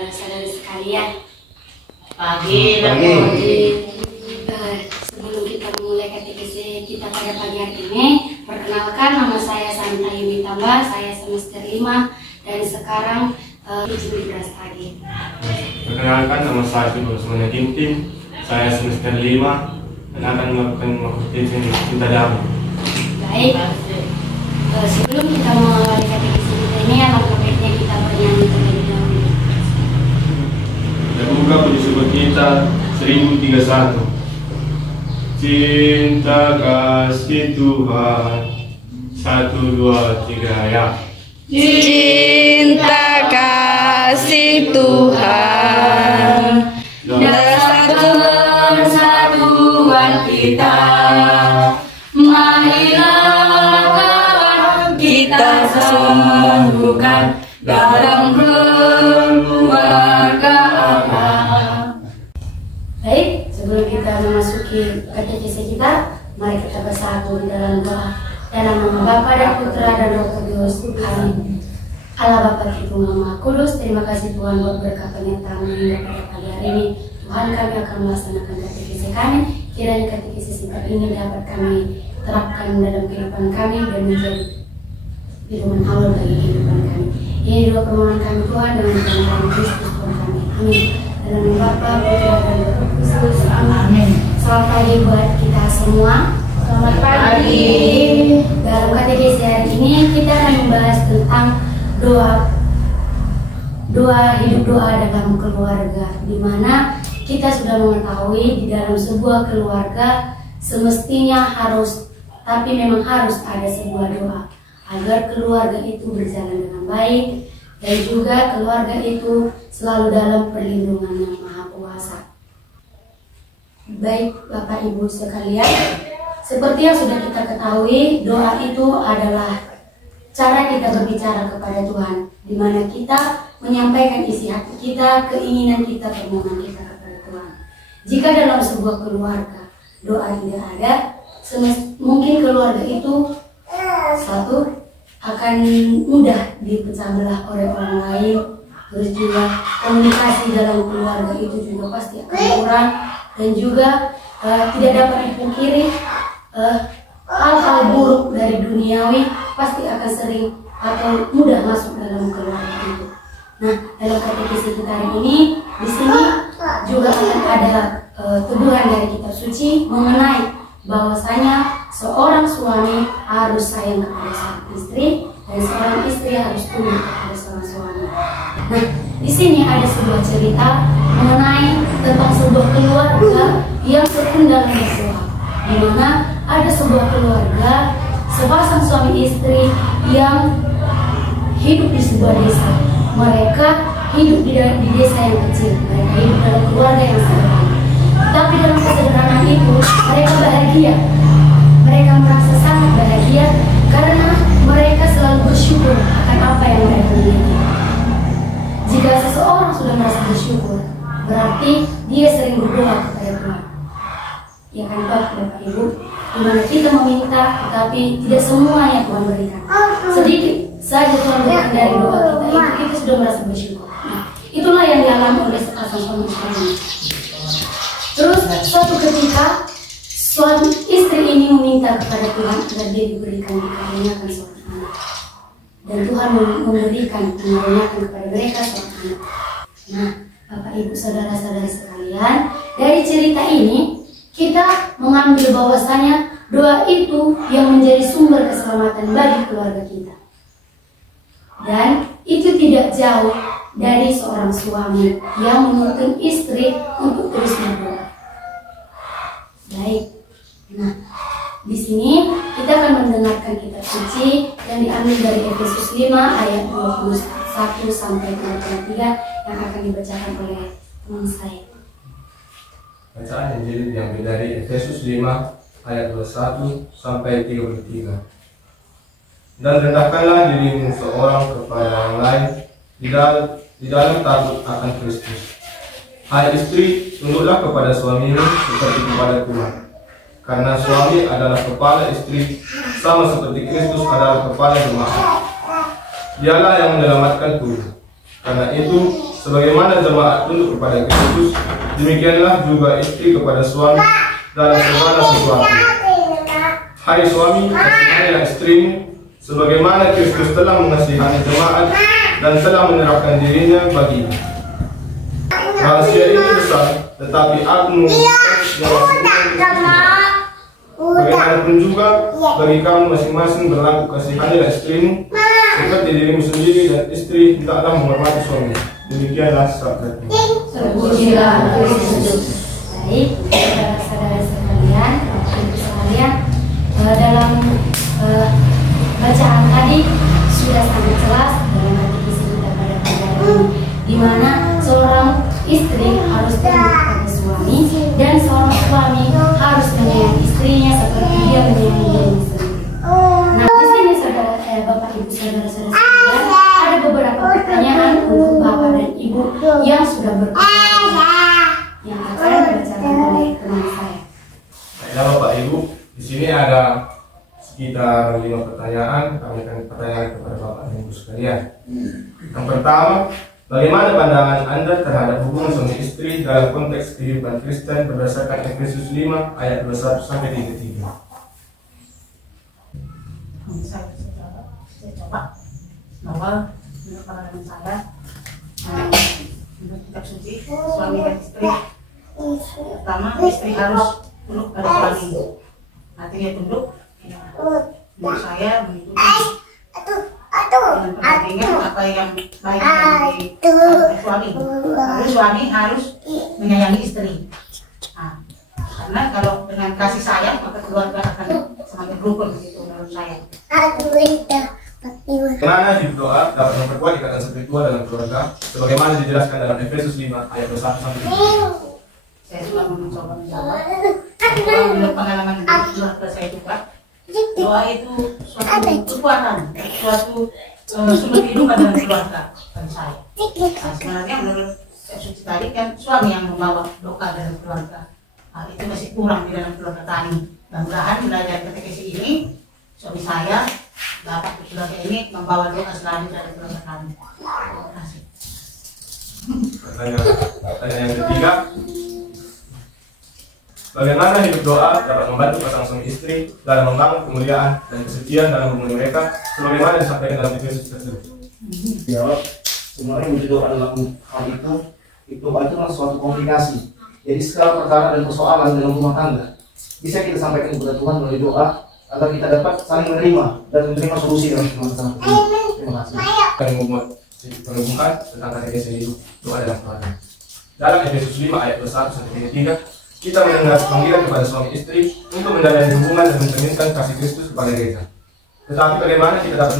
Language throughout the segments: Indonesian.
saudara-saudari sekalian. Pagi. Sebelum kita memulai katekesi kita pada pagi hari ini, perkenalkan nama saya Santa Yumi Tambah, saya semester 5 dan sekarang di Brastagi. Perkenalkan nama saya Usman Ginting, saya semester 5 dan akan melakukan katekesi cinta damai. Baik. Sebelum kita memulai katekesi kita ini, alangkah baiknya kita bernyanyi terlebih dahulu. Dan buka puji syukur kita 1031. Cinta kasih Tuhan 1, 2, 3 ya. Cinta kasih Tuhan dasar persatuan kita, marilah kawan kita sambungkan dalam keluarga Allah. Baik, sebelum kita memasuki katekesi kita, mari kita bersatu di dalam doa. Dalam nama Bapa dan Putra dan Roh Kudus. Amin. Allah Bapa Tritunggal Maha Kudus, terima kasih Tuhan buat berkat penyertaan hingga pada pagi hari ini. Tuhan, kami akan melaksanakan katekesi kami. Kiranya katekesi singkat ini dapat kami terapkan dalam kehidupan kami dan menjadi firman Allah bagi kehidupan kami. Ini dua permohonan kami Tuhan dengan nama Kristus Tuhan kami. Amin. Dalam nama Bapa, Putra dan Roh Kudus. Amin. Selamat pagi buat kita semua. Selamat pagi. Dalam katekesi hari ini kita akan membahas tentang doa hidup doa dalam keluarga, di mana kita sudah mengetahui di dalam sebuah keluarga semestinya tapi memang harus ada sebuah doa agar keluarga itu berjalan dengan baik dan juga keluarga itu selalu dalam perlindungan yang Maha Kuasa. Baik Bapak Ibu sekalian, seperti yang sudah kita ketahui, doa itu adalah cara kita berbicara kepada Tuhan, di mana kita menyampaikan isi hati kita, keinginan kita, permohonan kita kepada Tuhan. Jika dalam sebuah keluarga doa tidak ada, mungkin keluarga itu satu akan mudah dipecah belah oleh orang lain, terus juga komunikasi dalam keluarga itu juga pasti akan kurang, dan juga tidak dapat dipungkiri hal-hal buruk dari duniawi pasti akan sering atau mudah masuk dalam keluarga itu. Nah, dalam katekesi kita hari ini, di sini juga akan ada tuduhan dari kitab suci mengenai bahwasanya seorang suami harus sayang kepada seorang istri dan seorang istri harus tunduk kepada seorang suami. Nah, di sini ada sebuah cerita mengenai tentang sebuah keluarga yang tekun dalam berdoa, di mana ada sebuah keluarga sepasang suami istri yang hidup di sebuah desa. Mereka hidup di desa yang kecil, mereka hidup dalam keluarga yang sederhana. Tapi dalam kesederhanaan itu mereka bahagia. Mereka merasa sangat bahagia karena mereka selalu bersyukur akan apa yang mereka miliki. Jika seseorang sudah merasa bersyukur, berarti dia sering berdoa kepada Tuhan. Ya kan Bapak Ibu, dimana kita meminta tetapi tidak semuanya Tuhan berikan. Sedikit saja Tuhan berikan dari doa kita itu, kita sudah merasa bersyukur. Nah, itulah yang dialami oleh sepasang suami istri. Terus suatu ketika suami istri ini meminta kepada Tuhan agar dia diberikan dikaruniakan seorang anak, dan Tuhan memberikan mengaruniakan kepada mereka seorang anak. Nah, Bapak Ibu saudara-saudari sekalian, dari cerita ini kita mengambil bahwasanya doa itu yang menjadi sumber keselamatan bagi keluarga kita. Dan itu tidak jauh dari seorang suami yang menuntun istri untuk terus berdoa. Baik. Nah, di sini kita akan mendengarkan kitab suci yang diambil dari Efesus 5 ayat 21 sampai 23 yang akan dibacakan oleh teman saya. Bacaan Injil diambil dari Efesus 5 ayat 21 sampai 33. Dan rendahkanlah dirimu seorang kepada yang lain di dalam takut akan Kristus. Hai istri, tunduklah kepada suamimu seperti kepada Tuhan. Karena suami adalah kepala istri, sama seperti Kristus adalah kepala jemaat. Dialah yang menyelamatkan tubuh. Karena itu, sebagaimana jemaat tunduk kepada Kristus, demikianlah juga istri kepada suami dalam segala sesuatu. Hai suami, kasihanilah istrimu, sebagaimana Kristus telah mengasihani jemaat dan telah menyerahkan dirinya baginya. Rahasia ini besar, tetapi aku mengumumkan bahwa bagaimanapun juga bagi kamu masing-masing berlaku kasihanilah istrimu seperti dirimu sendiri, dan istri hendaklah menghormati suami. Demikianlah sabda Tuhan. Terpujilah Kristus. Baik, saudara-saudara sekalian, ibu sekalian, dalam bacaan tadi sudah sangat jelas dalam katekisme kita pada pelajaran ini, di mana seorang istri harus tunduk pada suami dan seorang suami harus menyayangi istrinya seperti dia menyayangi dirinya sendiri. Nah, di sini saudara, bapak ibu saudara-saudara sekalian, ada beberapa pertanyaan untuk bapak dan ibu yang sudah berkeluarga yang akan dibacakan oleh teman saya. Baiklah Bapak Ibu, di sini ada sekitar 5 pertanyaan. Kami akan bertanya kepada Bapak dan Ibu sekalian. Yang pertama, bagaimana pandangan Anda terhadap hubungan suami istri dalam konteks kehidupan Kristen berdasarkan Efesus 5 ayat 21 sampai 33? Saya coba bahwa menurut pandangan saya, menurut kitab suci, suami dan istri, pertama istri harus tunduk pada suami. Artinya tunduk, menurut saya mengikuti dengan perbandingan apa yang baik bagi suami. Lalu suami harus menyayangi istri. Nah, karena kalau dengan kasih sayang maka keluarga akan semakin rukun, begitu menurut saya. Bagaimana hidup doa dapat memperkuat ikatan spiritual dalam keluarga, sebagaimana dijelaskan dalam Efesus 5 ayat 21 sampai 33? Saya sudah mencoba menjawab. Menurut pengalaman keluarga saya juga, doa itu suatu kekuatan, suatu sumber kehidupan dalam keluarga bagi saya. Nah, sebenarnya menurut saya suci tadi kan suami yang membawa doa dalam keluarga. Hal itu masih kurang di dalam keluarga kami. Mudah-mudahan belajar katekesi ini, suami saya dapat di keluarga ini membawa doa selalu dalam keluarga kami. Terima kasih. Pertanyaan yang ketiga, bagaimana hidup doa dapat membantu pasangan suami istri dalam membangun kemuliaan dan kesetiaan dalam hubungan mereka, sebagaimana disampaikan dalam Efesus tersebut? Jawab, sebenarnya wujud doa dalam hal itu adalah suatu komunikasi. Jadi segala perkara dan persoalan dalam rumah tangga bisa kita sampaikan kepada Tuhan melalui doa agar kita dapat saling menerima dan menerima solusi dalam masalah itu. Terima kasih. Kami membuat penumbuhan tentang katekesi hidup doa dalam keluarga. Dalam Efesus 5 ayat 21 sampai 33, kita mendengar panggilan kepada suami istri untuk menjalani hubungan dan mencerminkan kasih Kristus kepada gereja. Tetapi bagaimana kita dapat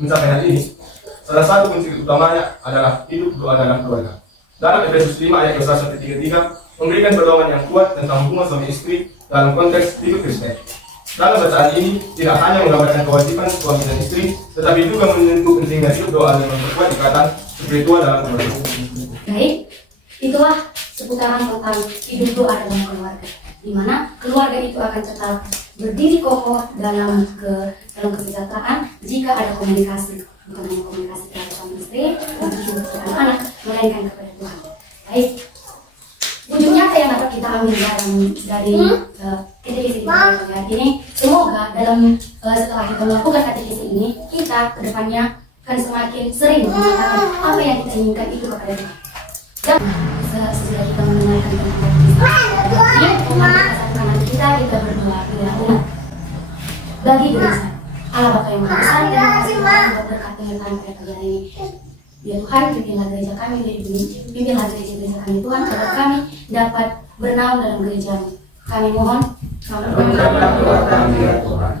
mencapai hal ini? Salah satu kunci utamanya adalah hidup doa dalam keluarga. Dalam Efesus 5 ayat 21 sampai 33, memberikan pedoman yang kuat tentang hubungan suami istri dalam konteks hidup Kristen. Dalam bacaan ini tidak hanya menggambarkan kewajiban suami dan istri, tetapi juga menyentuh pentingnya hidup doa dan memperkuat ikatan spiritual dalam keluarga. Baik, itulah seputaran tentang hidup doa dalam keluarga, di mana keluarga itu akan tetap berdiri kokoh dalam kesejahteraan jika ada komunikasi, bukan hanya komunikasi kepada suami istri, tapi juga kepada anak, melainkan kepada Tuhan. Baik, ujung nyata yang dapat kita ambil dari katekisi kita ini, semoga dalam setelah kita melakukan katekisi ini, kita kedepannya akan semakin sering mengatakan apa yang kita inginkan itu kepada Tuhan. Dan sesudah kita mendengarkan tentang katekisi ini, kita berdoa bila umat bagi gereja. Allah Bapa yang Maha Besar, terima kasih Tuhan buat berkat penyertaan pada pagi hari ini. Ya Tuhan, pimpinlah gereja kami di bumi, pimpinlah gereja kami Tuhan, agar kami dapat bernaung dalam gereja-Mu. Kami mohon,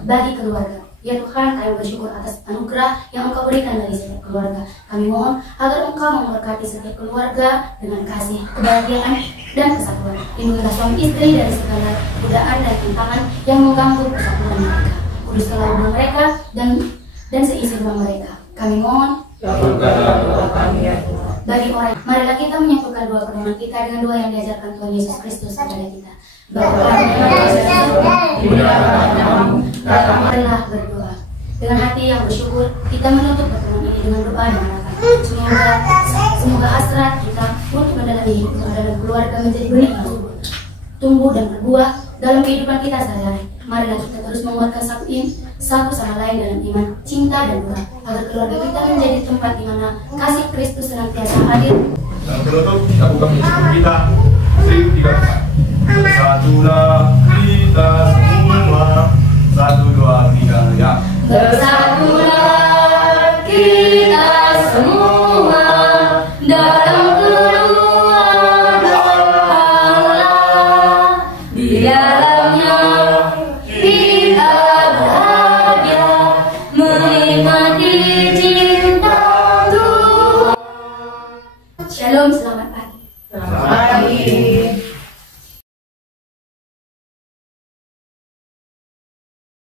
bagi keluarga. Ya Tuhan, kami bersyukur atas anugerah yang Engkau berikan dari setiap keluarga. Kami mohon agar Engkau memberkati setiap keluarga dengan kasih, kebahagiaan, dan kesatuan. Lindungilah suami istri dari segala godaan dan tantangan yang mengganggu persatuan mereka. Kuduskanlah hubungan mereka dan seisi rumah mereka. Kami mohon bagi orang, marilah kita menyatukan doa permohonan kita dengan doa yang diajarkan Tuhan Yesus Kristus kepada kita. Bapa kami yang ada di surga, marilah berdoa. Dengan hati yang bersyukur, kita menutup pertemuan ini dengan doa dan harapan. Semoga hasrat kita untuk mendalam hidup dalam keluarga menjadi benih yang tumbuh dan berbuah dalam kehidupan kita sehari-hari. Marilah kita terus menguatkan satu sama lain dalam iman, cinta, dan doa agar keluarga kita menjadi tempat di mana kasih Kristus senantiasa hadir. Dan penutup, kita buka Yesus kita 3 Bersatulah kita semua, 1, 2, 3, ya. Bersatulah kita semua dalam keluarga Allah, di dalamnya kita bahagia menikmati cinta Tuhan. Shalom, selamat pagi. Selamat pagi.